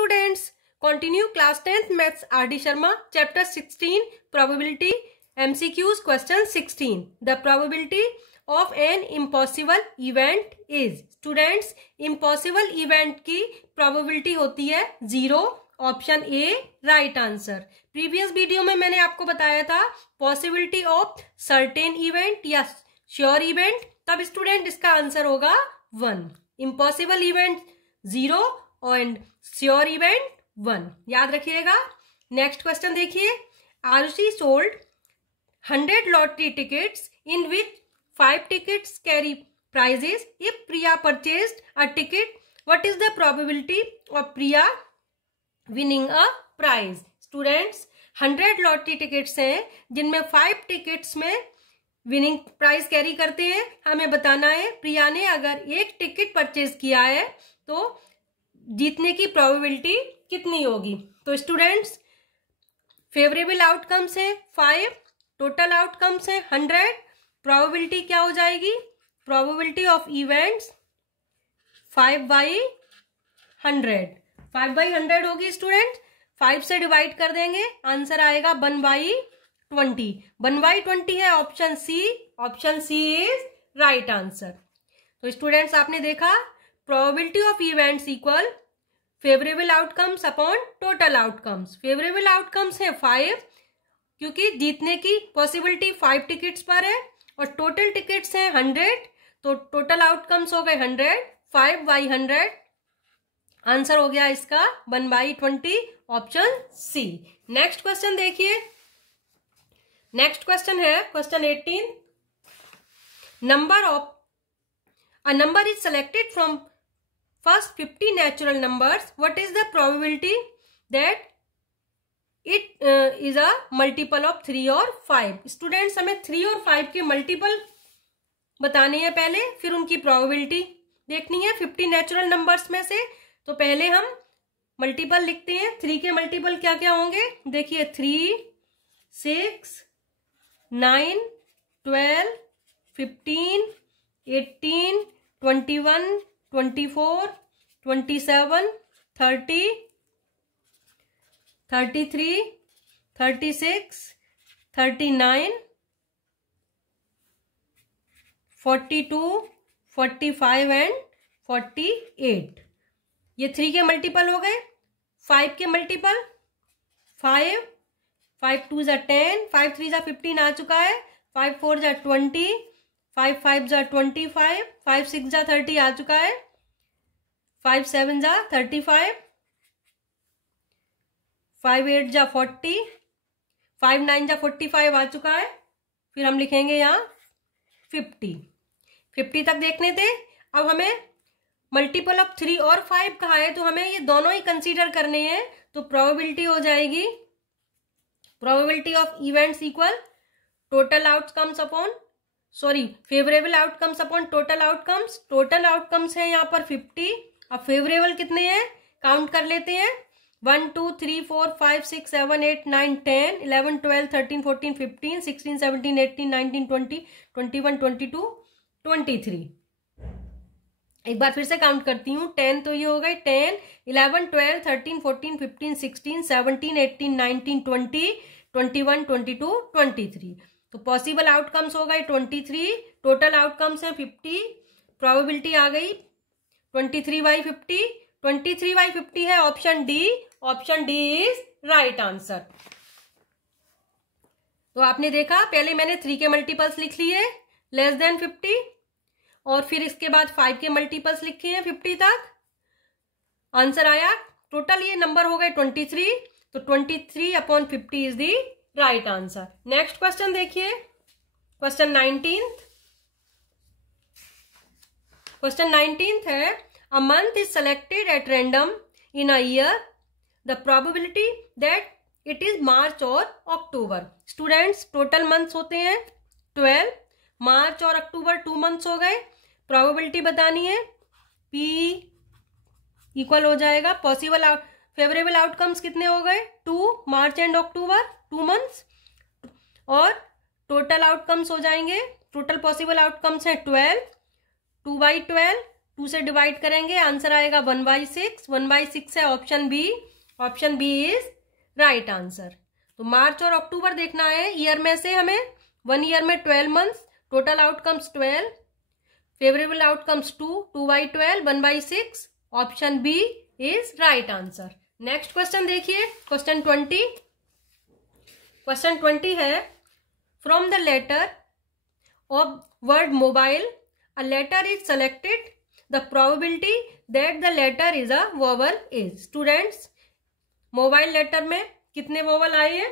students, continue class 10th maths RD Sharma chapter 16 probability MCQs question 16. The probability of an impossible event is. Students, impossible event की probability होती है 0. Option A right answer. Previous video में मैंने आपको बताया था possibility of certain event या sure event, तब स्टूडेंट इसका आंसर होगा 1. Impossible event 0 and sure event 1. याद रखिएगा. नेक्स्ट क्वेश्चन देखिए. Aarushi sold 100 lottery tickets in which 5 tickets carry prizes. If Priya purchased a ticket, what is the probability of Priya winning a prize. Students, 100 lottery tickets हैं जिनमें 5 tickets में winning prize carry करते हैं. हमें बताना है प्रिया ने अगर एक टिकट परचेज किया है तो जीतने की प्रोबेबिलिटी कितनी होगी. तो स्टूडेंट्स, फेवरेबल आउटकम्स हैं 5, टोटल आउटकम्स हैं 100. प्रोबेबिलिटी क्या हो जाएगी? Probability of events 5/100. 5/100 होगी स्टूडेंट. 5 से डिवाइड कर देंगे, आंसर आएगा 1/20. 1/20 है option C. Option C is right answer. तो स्टूडेंट्स, आपने देखा probability of events equal favourable outcomes upon total outcomes. Favourable outcomes है 5 क्योंकि जीतने की पॉसिबिलिटी 5 टिकट्स पर है और टोटल टिकट्स हैं 100, तो टोटल आउटकम्स हो गए 100. 5/100 आंसर हो गया इसका 1/20. Option C. नेक्स्ट क्वेश्चन देखिए. नेक्स्ट क्वेश्चन है question 18. A number is selected from first 50 natural numbers. What is the probability that it is a multiple of 3 or 5? Students, हमें 3 और 5 के मल्टीपल बताने हैं पहले, फिर उनकी प्रोबेबिलिटी देखनी है 50 नेचुरल नंबर्स में से. तो पहले हम मल्टीपल लिखते हैं. 3 के मल्टीपल क्या क्या होंगे देखिए. 3, 6, 9, 12, 15, 18, 21, 24, 27, 30, 33, 36, 39, 42, 45 एंड 48. ये 3 के मल्टीपल हो गए. 5 के मल्टीपल 5, 5 2 जा 10, 5 3 जा 15 आ चुका है. 5 4 जा 20, 5 5 जा 25, 5 6 जा 30 आ चुका है. 5 7 जा 35, 5 8 जा 40, 5 9 जा 45 आ चुका है. फिर हम लिखेंगे यहाँ 50. 50 तक देखने थे. अब हमें मल्टीपल ऑफ 3 और 5 कहा है तो हमें ये दोनों ही कंसीडर करने हैं. तो प्रोबेबिलिटी हो जाएगी probability of events equal total outcomes upon favourable outcomes upon total outcomes. Total outcomes है यहाँ पर 50. अब फेवरेबल कितने हैं काउंट कर लेते हैं. 1 2 3 4 5 6 7 8 9 10 11 12 13 14 15 16 17 18 19 20 21 22 23. एक बार फिर से काउंट करती हूँ. 10 तो ये हो गए 10, 11 12 13 14 15 16 17 18 19 20 21 22 23. तो पॉसिबल आउटकम्स हो गए 23. टोटल आउटकम्स है 50. प्रोबेबिलिटी आ गई 23/50. 23/50 है option D. Option D is right answer. तो आपने देखा पहले मैंने 3 के मल्टीपल्स लिख लिए लेस देन 50 और फिर इसके बाद 5 के मल्टीपल्स लिखे हैं 50 तक. आंसर आया टोटल ये नंबर हो गए 23. तो 23/50 is the right answer. Next question देखिए. क्वेश्चन 19. क्वेश्चन 19 है a month is selected at random in a year. The probability that it is March और अक्टूबर. स्टूडेंट्स, टोटल मंथ्स होते हैं 12. मार्च और अक्टूबर 2 मंथ्स हो गए. प्रोबेबिलिटी बतानी है. P इक्वल हो जाएगा पॉसिबल फेवरेबल आउटकम्स कितने हो गए 2. मार्च एंड अक्टूबर 2 मंथ्स. और टोटल आउटकम्स हो जाएंगे, टोटल पॉसिबल आउटकम्स है 12. 2/12 2 से डिवाइड करेंगे, आंसर आएगा 1/6। 1/6 है option B. Option B is right answer. तो मार्च और अक्टूबर देखना है ईयर में से हमें। 1 ईयर में 12 months, total outcomes 12, favourable outcomes 2, 2/12, 1/6। Option B is right answer. Next question देखिए, क्वेश्चन 20। क्वेश्चन 20 है, from the letter of word mobile a letter is selected, the probability that the letter is a vowel is. Students, mobile letter में कितने vowel आए हैं?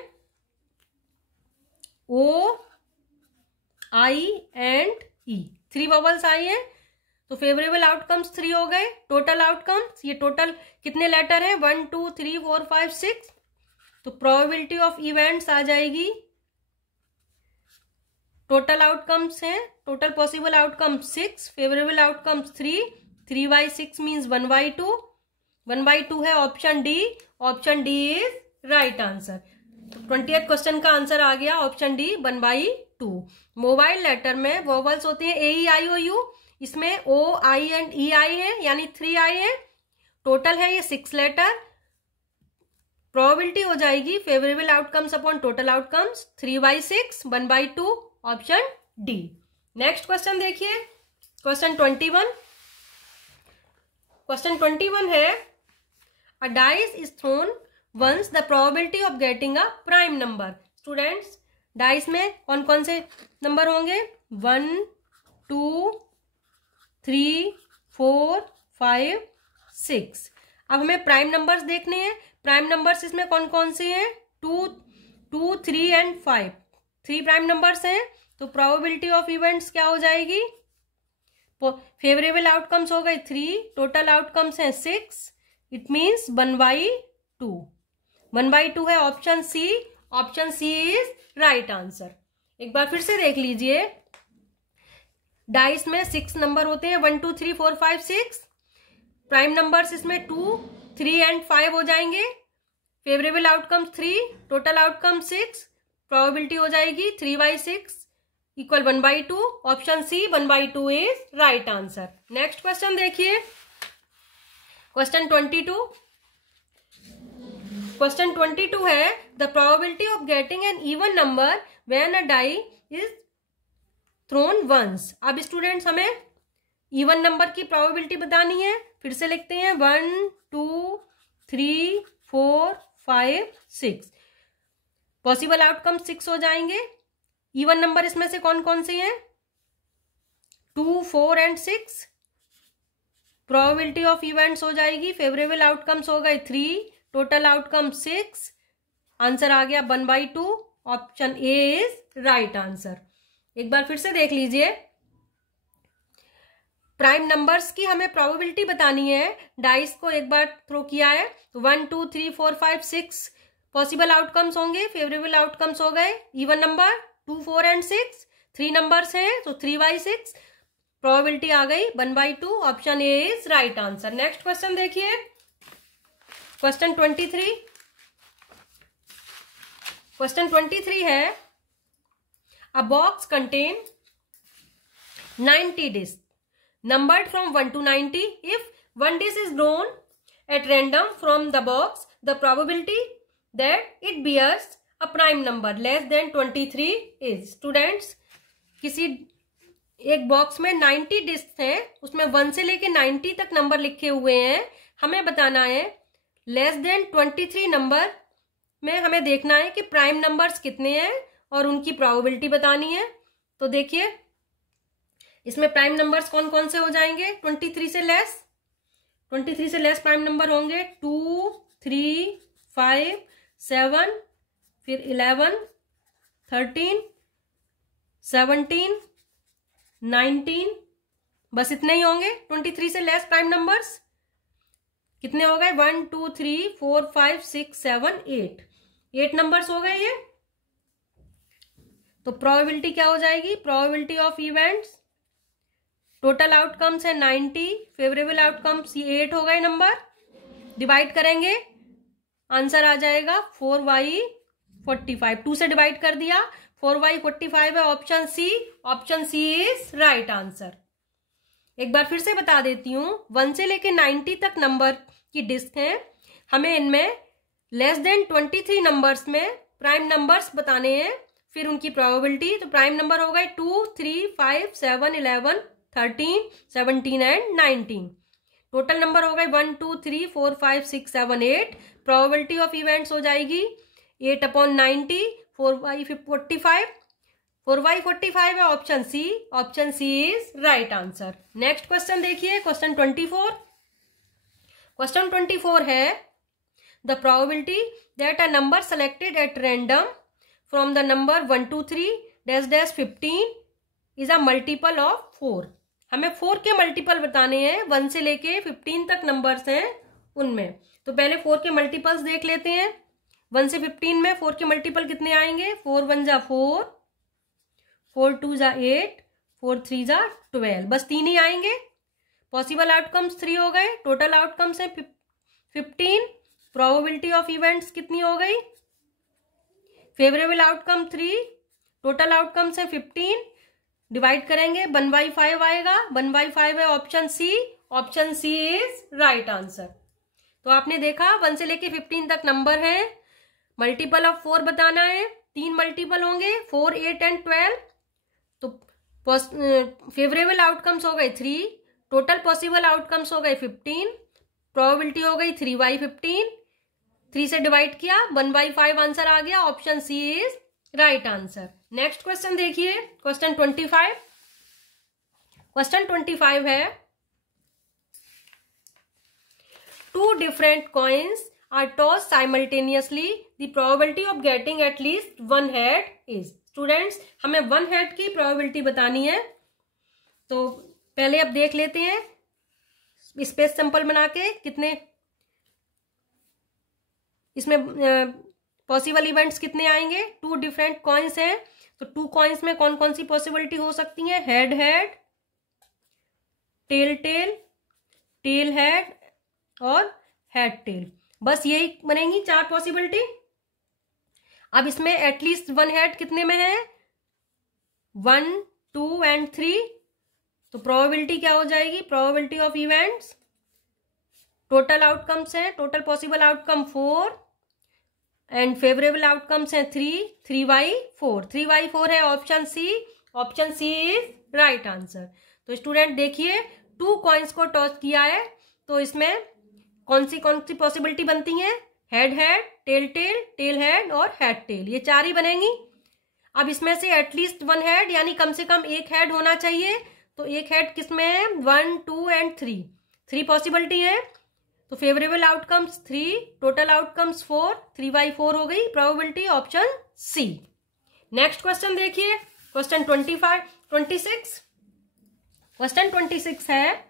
ओ, आई and E, 3 vowels आई हैं। तो favourable outcomes 3 हो गए। टोटल आउटकम्स, ये टोटल कितने लेटर हैं? 1 2 3 4 5 6। तो प्रोबेबिलिटी ऑफ इवेंट्स आ जाएगी, टोटल आउटकम्स हैं, total possible outcomes 6, favourable outcomes 3, 3/6 means 1/2। 1/2 है option D. Option D is right answer. 20th question का आंसर आ गया ऑप्शन डी, 1/2। मोबाइल लेटर में वोवल्स होते हैं ए, ई, आई, ओ, यू। इसमें ओ, आई एंड ई आई है, यानी 3 आई है। टोटल है ये 6 लेटर। प्रोबेबिलिटी हो जाएगी favourable outcomes upon total outcomes, 3/6, 1/2। Option D. Next question देखिए, क्वेश्चन 21। क्वेश्चन 21 है, a dice is thrown once, the probability of getting a prime number. Students, dice में कौन कौन से नंबर होंगे? 1 2 3 4 5 6। अब हमें प्राइम नंबर्स देखने हैं। प्राइम नंबर्स इसमें कौन कौन से हैं? 2 2 3 एंड 5, 3 प्राइम नंबर्स हैं। तो प्रोबेबिलिटी ऑफ इवेंट्स क्या हो जाएगी? फेवरेबल आउटकम्स हो गए 3, टोटल आउटकम्स हैं 6, इट मीन्स 1/2। 1/2 है option C. Option C is right answer. एक बार फिर से देख लीजिए, डाइस में 6 नंबर होते हैं, 1 2 3 4 5 6। प्राइम नंबर्स इसमें 2 3 एंड 5 हो जाएंगे। Favourable outcome 3, total outcome 6, probability हो जाएगी 3/6 equal 1/2। Option C 1/2 is right answer. Next question देखिए, क्वेश्चन 22। क्वेश्चन 22 है, the probability of getting an even number when a die is thrown once. अब students, हमें even number की probability बतानी है। फिर से लिखते हैं, 1 2 3 4 5 6। पॉसिबल आउटकम 6 हो जाएंगे। इवन नंबर इसमें से कौन कौन से हैं? 2 4 एंड 6। प्रोबेबिलिटी ऑफ इवेंट्स हो जाएगी, फेवरेबल आउटकम्स हो गए 3, टोटल आउटकम 6। आंसर आ गया 1/2। Option A is right answer. एक बार फिर से देख लीजिए, प्राइम नंबर्स की हमें प्रोबेबिलिटी बतानी है। डाइस को एक बार थ्रो किया है तो 1 2 3 4 5 6 पॉसिबल आउटकम्स होंगे, फेवरेबल आउटकम्स हो गए। इवन नंबर 2 4 एंड 6, 3 नंबर्स हैं तो 3/6, प्रोबेबिलिटी आ गई 1/2। Option A is right answer. Next question देखिए, क्वेश्चन 23। क्वेश्चन 23 है, a box contain 90 disc numbered from 1 to 90. If one disk is drawn at random from the box, the probability that it bears a prime number less than 23 is. Students, किसी एक box में 90 disc हैं, उसमें 1 से लेके 90 तक number लिखे हुए हैं। हमें बताना है लेस देन 23 नंबर में हमें देखना है कि प्राइम नंबर्स कितने हैं और उनकी प्रोबेबिलिटी बतानी है। तो देखिए, इसमें प्राइम नंबर्स कौन कौन से हो जाएंगे? 23 से लेस, 23 से लेस प्राइम नंबर होंगे 2 3 5 7, फिर 11 13 17 19, बस इतने ही होंगे 23 से लेस प्राइम नंबर्स। कितने हो गए? 1 2 3 4 5 6 7 8 नंबर्स हो गए ये। तो प्रोबेबिलिटी क्या हो जाएगी? Probability of events, total outcomes है 90, फेवरेबल आउटकम्स ये 8 हो गए नंबर। डिवाइड करेंगे, आंसर आ जाएगा 4/45। 2 से डिवाइड कर दिया, 4/45 है option C. Option C is right answer. एक बार फिर से बता देती हूँ, 1 से लेके 90 तक नंबर की डिस्क है। हमें इनमें लेस देन 23 नंबर्स में प्राइम नंबर्स बताने हैं, फिर उनकी प्रोबेबिलिटी। तो प्राइम नंबर हो गए 2, 3, 5, 7, 11, 13, 17 एंड 19। टोटल नंबर हो गए 1, 2, 3, 4, 5, 6, 7, 8। प्रोबेबिलिटी ऑफ इवेंट्स हो जाएगी 8/90, 4/45। 4/45 है option C. Option C is right answer. Next question देखिए, क्वेश्चन 24। क्वेश्चन 24 है the probability that a number selected at random from the number 1 to 3 - 15 is a multiple of 4। हमें 4 के multiple बताने हैं। 1 से लेके 15 तक नंबर्स हैं उनमें। तो पहले 4 के मल्टीपल्स देख लेते हैं। 1 से 15 में 4 के मल्टीपल कितने आएंगे? 4 1 जा 4, 4 2 जा 8, 4 3 जा 12। बस 3 ही आएंगे। पॉसिबल आउटकम्स 3 हो गए। टोटल आउटकम्स है 15। प्रोबेबिलिटी ऑफ इवेंट्स कितनी हो गई? फेवरेबल आउटकम 3, टोटल आउटकम्स है 15। डिवाइड करेंगे 1/5 आएगा। 1/5 है option C. Option C is right answer. तो आपने देखा 1 से लेके 15 तक नंबर है, मल्टीपल ऑफ 4 बताना है। 3 मल्टीपल होंगे 4, 8 एंड 12। तो फेवरेबल आउटकम्स हो गए 3, टोटल पॉसिबल आउटकम्स हो गए 15, प्रोबेबिलिटी हो गई 3/15। 3 से डिवाइड किया 1/5 आंसर आ गया। Option C is right answer. Next question देखिए, क्वेश्चन 25। क्वेश्चन 25 है 2 different coins are tossed simultaneously. The probability of getting at least 1 head is. Students, हमें 1 head की प्रोबेबिलिटी बतानी है। तो पहले अब देख लेते हैं स्पेस सिंपल बना के कितने इसमें पॉसिबल इवेंट्स कितने आएंगे। 2 डिफरेंट कॉइन्स हैं, तो 2 कॉइन्स में कौन कौन सी पॉसिबिलिटी हो सकती है? Head head, tail tail, tail head और हेड टेल। बस यही बनेंगी 4 पॉसिबिलिटी। अब इसमें एटलीस्ट 1 हेड कितने में है? 1, 2 एंड 3। तो प्रोबेबिलिटी क्या हो जाएगी? Probability of events, total outcomes है, total possible outcome 4 and favourable outcomes है 3, 3/4। 3/4 है option C. Option C is right answer. तो स्टूडेंट देखिए 2 कॉइन्स को टॉस किया है, तो इसमें कौन सी पॉसिबिलिटी बनती है? Head head, tail tail, tail head और हेड टेल। ये 4 ही बनेंगी। अब इसमें से एटलीस्ट 1 हेड यानी कम से कम 1 हेड होना चाहिए। तो 1 हेड किसमें है? 1, 2 एंड 3। 3 पॉसिबिलिटी है। तो फेवरेबल आउटकम्स 3, टोटल आउटकम्स 4, 3/4 हो गई probability. Option C. Next question देखिए, क्वेश्चन 26। क्वेश्चन 26 है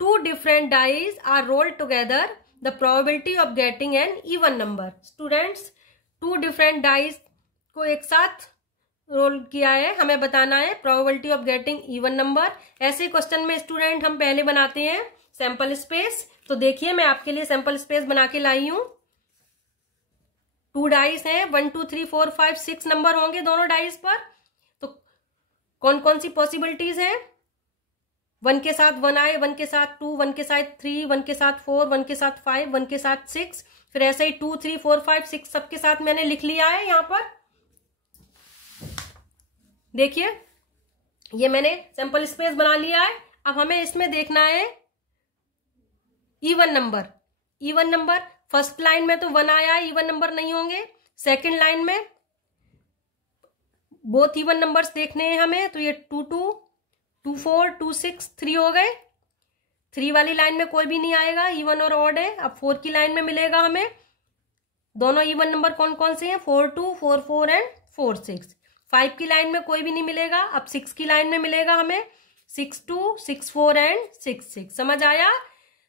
2 different dice are rolled together. The probability of getting an even number. Students, 2 different dice को एक साथ रोल किया है, हमें बताना है probability of getting even number. ऐसे क्वेश्चन में स्टूडेंट हम पहले बनाते हैं सैंपल स्पेस। तो देखिए मैं आपके लिए सैंपल स्पेस बना के लाई हूं। 2 डाइस हैं, 1 2 3 4 5 6 नंबर होंगे दोनों डाइस पर। तो कौन कौन सी पॉसिबिलिटीज हैं? 1 के साथ 1 आए, 1 के साथ 2, 1 के साथ 3, 1 के साथ 4, 1 के साथ 5, 1 के साथ 6। फिर ऐसे ही 2 3 4 5 6 सबके साथ मैंने लिख लिया है यहाँ पर। देखिए ये मैंने सैंपल स्पेस बना लिया है। अब हमें इसमें देखना है even number. Even number first line में तो 1 आया है, इवन नंबर नहीं होंगे। सेकंड लाइन में बोथ इवन नंबर्स देखने हैं हमें। तो ये 2 2, 2 4, 2 6, 3 हो गए। 3 वाली लाइन में कोई भी नहीं आएगा, इवन और ऑड है। अब 4 की लाइन में मिलेगा हमें दोनों इवन नंबर कौन कौन से हैं? 4 2, 4 4 एंड 4 6। 5 की लाइन में कोई भी नहीं मिलेगा। अब 6 की लाइन में मिलेगा हमें 6 2, 6 4 एंड 6 6। समझ आया?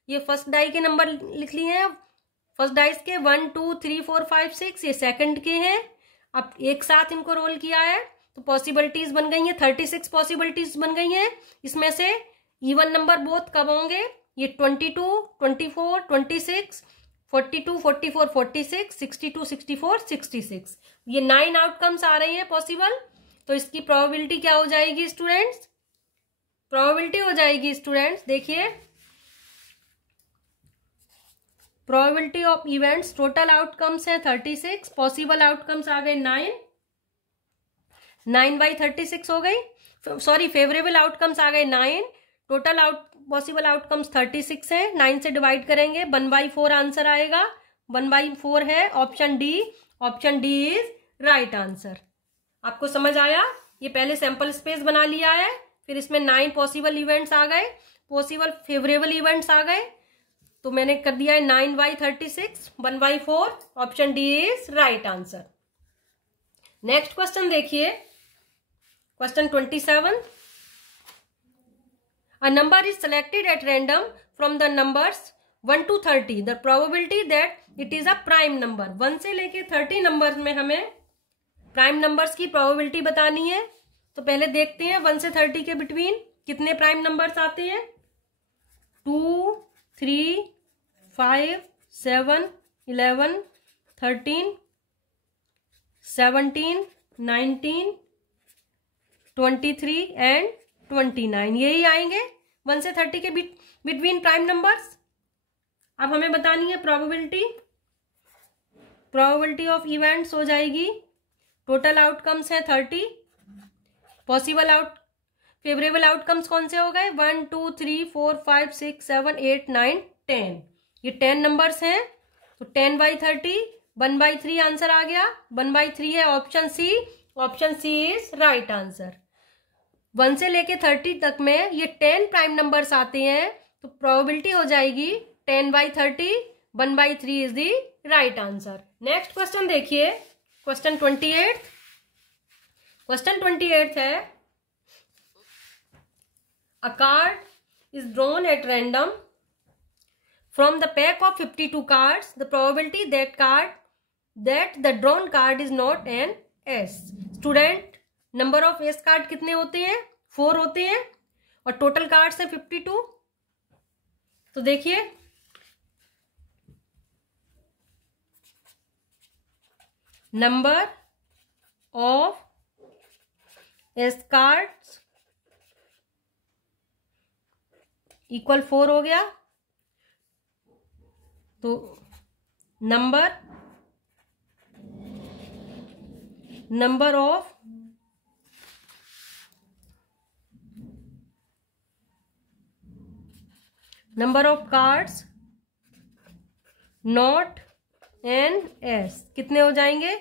ये फर्स्ट डाई के नंबर लिख लिए हैं। फर्स्ट डाइस के 1 2 3 4 5 6, ये सेकंड के हैं। अब एक साथ इनको रोल किया है तो पॉसिबिलिटीज बन गई हैं 36 पॉसिबिलिटीज बन गई हैं। इसमें से इवन नंबर बोथ कब होंगे? ये 22, 24, 26, 42, 44, 46, 62, 64, 66। ये 9 आउटकम्स आ रहे हैं पॉसिबल। तो इसकी प्रोबेबिलिटी क्या हो जाएगी स्टूडेंट्स? प्रोबेबिलिटी हो जाएगी स्टूडेंट्स, देखिए probability of events, total outcomes है 36, पॉसिबल आउटकम्स आ गए 9 बाई 36 हो गई, सॉरी फेवरेबल आउटकम्स आ गए 9, टोटल पॉसिबल आउटकम्स 36 है, 9 से डिवाइड करेंगे 1/4 आंसर आएगा, 1/4 है option D, option D is right answer. आपको समझ आया? ये पहले सैंपल स्पेस बना लिया है, फिर इसमें 9 पॉसिबल इवेंट्स आ गए, पॉसिबल फेवरेबल इवेंट्स आ गए, तो मैंने कर दिया है 9/36, 1/4, option D is right answer. Next question देखिए, question 27, a number is selected at random from the numbers 1 to 30, the probability that it is a prime number। 1 से लेके 30 नंबर्स में हमें प्राइम नंबर्स की प्रोबेबिलिटी बतानी है। तो पहले देखते हैं 1 से 30 के बिटवीन कितने प्राइम नंबर्स आते हैं। 2, 3, 5, 7, 11, 13, 17, 19, 23 एंड 29, यही आएंगे 1 से 30 के बिटवीन प्राइम नंबर्स। अब हमें बतानी है प्रोबेबिलिटी, प्रोबेबिलिटी ऑफ इवेंट्स हो जाएगी, टोटल आउटकम्स है 30, पॉसिबल फेवरेबल आउटकम्स कौन से हो गए 1, 2, 3, 4, 5, 6, 7, 8, 9, 10, ये 10 नंबर्स हैं, तो 10/30, 1/3 आंसर आ गया, 1/3 है option C, option C is right answer. 1 से लेके 30 तक में ये 10 प्राइम नंबर्स आते हैं, तो प्रोबेबिलिटी हो जाएगी 10/30, 1/3 is the right answer. Next question देखिए, क्वेश्चन 28, क्वेश्चन 28 है अ card is drawn at random from the pack of 52 cards, the probability that the drawn card is not an S. Student, number of S card कितने होते हैं 4 होते हैं, और total cards हैं 52। तो देखिए number of S cards equal 4 हो गया, तो number of cards not an S कितने हो जाएंगे,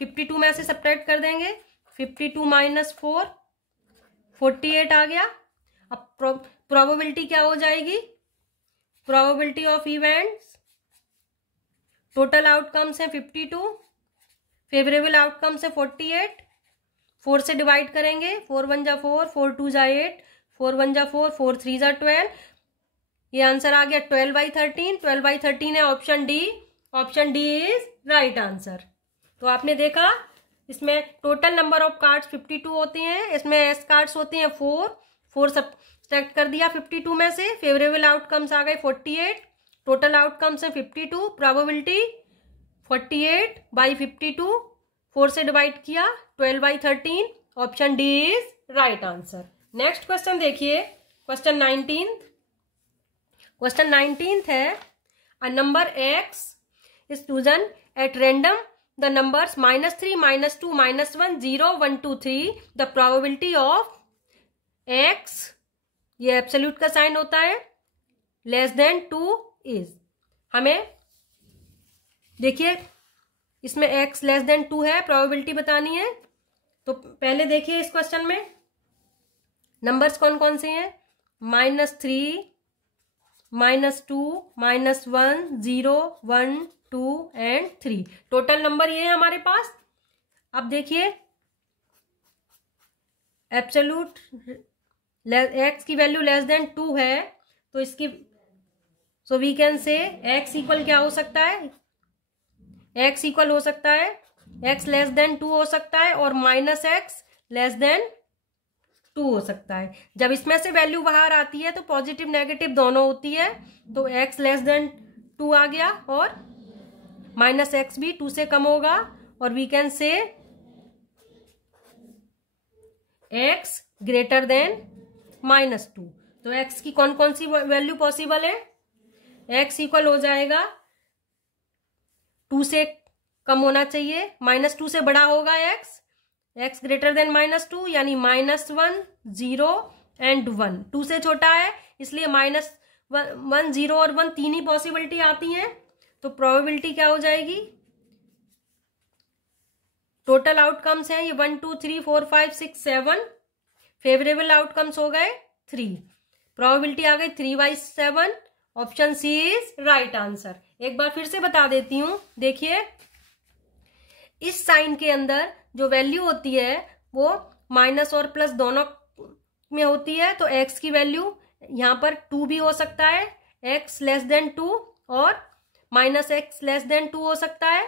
52 में से सब्ट्रैक्ट कर देंगे, 52 - 4, 48 आ गया। अब प्रोबेबिलिटी क्या हो जाएगी, probability of events, total outcomes है 52, फेवरेबल आउटकम्स है 48, 4 से डिवाइड करेंगे, 4 1 जा 4, 4 2 जा 8, 4 1 जा 4, 4 3 जा 12, ये आंसर आ गया 12/13, 12/13 है option D, option D is right answer. तो आपने देखा इसमें टोटल नंबर ऑफ कार्ड्स 52 होते हैं, इसमें एस कार्ड्स होते हैं 4 सब्ट्रैक्ट कर दिया 52 में से, फेवरेबल आउटकम्स आ गए 48, टोटल आउटकम्स है 52, प्रोबेबिलिटी 48/52, 4 से डिवाइड किया 12/13, option D is right answer. Next question देखिए, क्वेश्चन 19, क्वेश्चन 19 है a number x is chosen at random the numbers -3, -2, -1, 0, 1, 2, 3, the probability of x, ये एब्सोल्यूट का साइन होता है, <2 इज। हमें देखिए इसमें x <2 है, प्रोबेबिलिटी बतानी है। तो पहले देखिए इस क्वेश्चन में नंबर्स कौन कौन से हैं, -3, -2, -1, 0, 1, 2 एंड 3, टोटल नंबर ये है हमारे पास। अब देखिए एब्सोल्यूट x की वैल्यू <2 है, तो इसकी so we can say x equal क्या हो सकता है, x इक्वल हो सकता है x <2 हो सकता है, और -x -2 हो सकता है। जब इसमें से वैल्यू बाहर आती है तो पॉजिटिव नेगेटिव दोनों होती है, तो x <2 आ गया और -x भी 2 से कम होगा, और we can say x greater than -2। तो x की कौन कौन सी वैल्यू पॉसिबल है? x इक्वल हो जाएगा 2 से कम होना चाहिए, -2 से बड़ा होगा x ग्रेटर देन -2 यानी -1, 0 एंड 1। 2 से छोटा है इसलिए -1, 0 और 1 तीन ही पॉसिबिलिटी आती हैं। तो प्रोबेबिलिटी क्या हो जाएगी? टोटल आउटकम्स हैं ये 1 2 3 4 5 6 7, फेवरेबल आउटकम्स हो गए 3, प्रोबेबिलिटी आ गई 3/7। Option C is right answer. एक बार फिर से बता देती हूं, देखिए इस साइन के अंदर जो वैल्यू होती है वो माइनस और प्लस दोनों में होती है। तो x की वैल्यू यहां पर 2 भी हो सकता है, x लेस देन 2 और -x लेस देन 2 हो सकता है।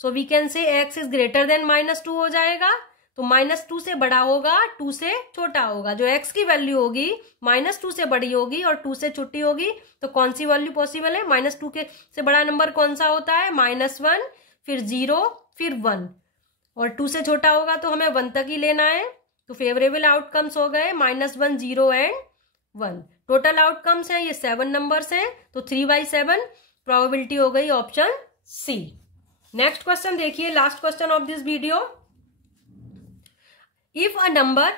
So we can say x is greater than -2 हो जाएगा। तो -2 से बड़ा होगा, 2 से छोटा होगा। जो x की वैल्यू होगी -2 से बड़ी होगी और 2 से छोटी होगी। तो कौन सी वैल्यू पॉसिबल है? -2 के से बड़ा नंबर कौन सा होता है? -1, फिर 0, फिर 1, और 2 से छोटा होगा तो हमें 1 तक ही लेना है। तो फेवरेबल आउटकम्स हो गए -1, 0 एंड 1। टोटल आउटकम्स हैं ये 7 नंबर्स हैं। तो 3/7 प्रोबेबिलिटी हो गई ऑप्शन सी। नेक्स्ट क्वेश्चन देखिए, last question of this video. If a number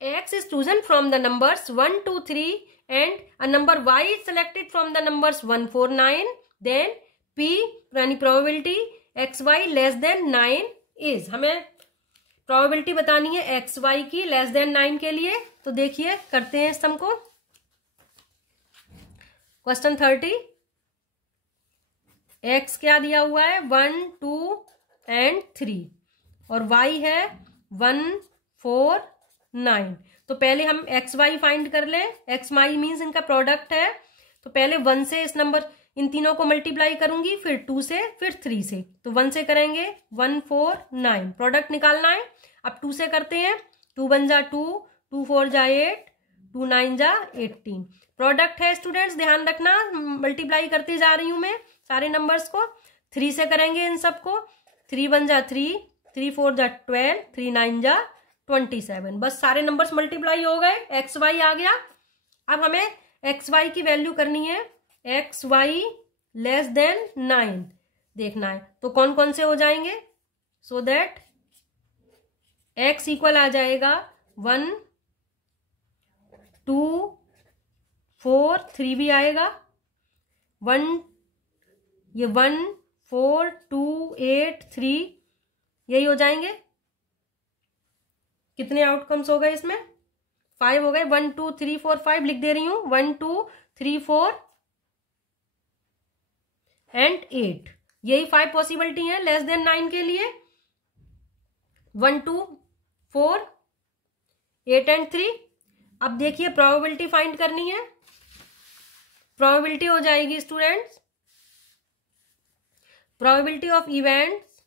x is chosen from the numbers 1 2 3 and a number y is selected from the numbers 1 4 9, then p यानी probability xy less than 9 is. हमें probability बतानी है xy की less than 9 के लिए। तो देखिए करते हैं इस सम को। क्वेश्चन 30, x क्या दिया हुआ है? 1 2 एंड 3 और y है 1 4 9। तो पहले हम xy फाइंड कर लें। xy मीन्स इनका प्रोडक्ट है। तो पहले 1 से इस नंबर इन तीनों को मल्टीप्लाई करूंगी, फिर 2 से, फिर 3 से। तो 1 से करेंगे 1 4 9, प्रोडक्ट निकालना है। अब 2 से करते हैं, 2 1 जा 2, 2 4 जा 8, 2 9 जा 18। प्रोडक्ट है स्टूडेंट्स, ध्यान रखना, मल्टीप्लाई करती जा रही हूं मैं सारे नंबर्स को। 3 से करेंगे इन सबको, 3 1 जा 3, 3 4 जा 12, 3 9 जा 27। बस सारे नंबर्स मल्टीप्लाई हो गए, xy आ गया। अब हमें xy की वैल्यू करनी है, xy लेस देन 9 देखना है। तो कौन कौन से हो जाएंगे? सो दैट x इक्वल आ जाएगा 1 2 4 3 भी आएगा, 1 ये 1 4 2 8 3 यही हो जाएंगे। कितने आउटकम्स हो गए इसमें? 5 हो गए। 1 2 3 4 5 लिख दे रही हूं, 1 2 3 4 एंड 8, यही 5 पॉसिबिलिटी है लेस देन 9 के लिए। 1 2 4 8 एंड 3। अब देखिए प्रोबेबिलिटी फाइंड करनी है। प्रोबेबिलिटी हो जाएगी students, probability of events,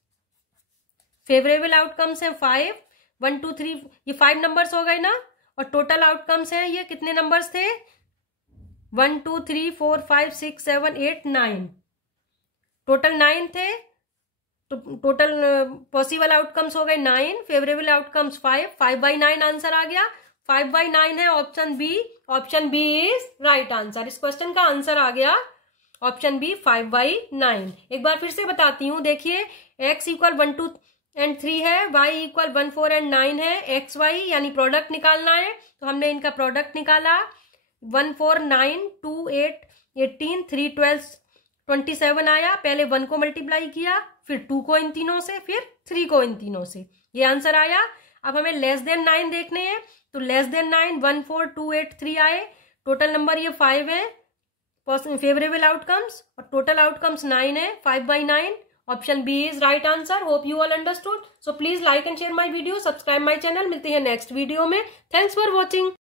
favourable outcomes हैं 5 1 2 3, ये 5 नंबर्स हो गए ना। और टोटल आउटकम्स हैं ये कितने नंबर्स थे? 1 2 3 4 5 6 7 8 9, टोटल 9 थे। तो टोटल पॉसिबल आउटकम्स हो गए 9, फेवरेबल आउटकम्स 5, 5/9 आंसर आ गया। 5/9 है option B. Option B is right answer. इस क्वेश्चन का आंसर आ गया ऑप्शन बी 5/9। एक बार फिर से बताती हूं, देखिए x इक्वल 1 2 एंड 3 है, y इक्वल 1 4 एंड 9 है, xy यानी प्रोडक्ट निकालना है। तो हमने इनका प्रोडक्ट निकाला, 1 4 9 2 8 18 3 12 27 आया। पहले 1 को मल्टीप्लाई किया, फिर 2 को इन तीनों से, फिर 3 को इन तीनों से, ये आंसर आया। अब हमें लेस देन 9 देखने हैं। तो लेस देन 9 1 4 2 8 3 आए, टोटल नंबर ये 5 है फेवरेबल आउटकम्स, और टोटल आउटकम्स 9 है। 5/9 option B is right answer. Hope you all understood. So please like and share my video, subscribe my channel. मिलते हैं नेक्स्ट वीडियो में। Thanks for watching.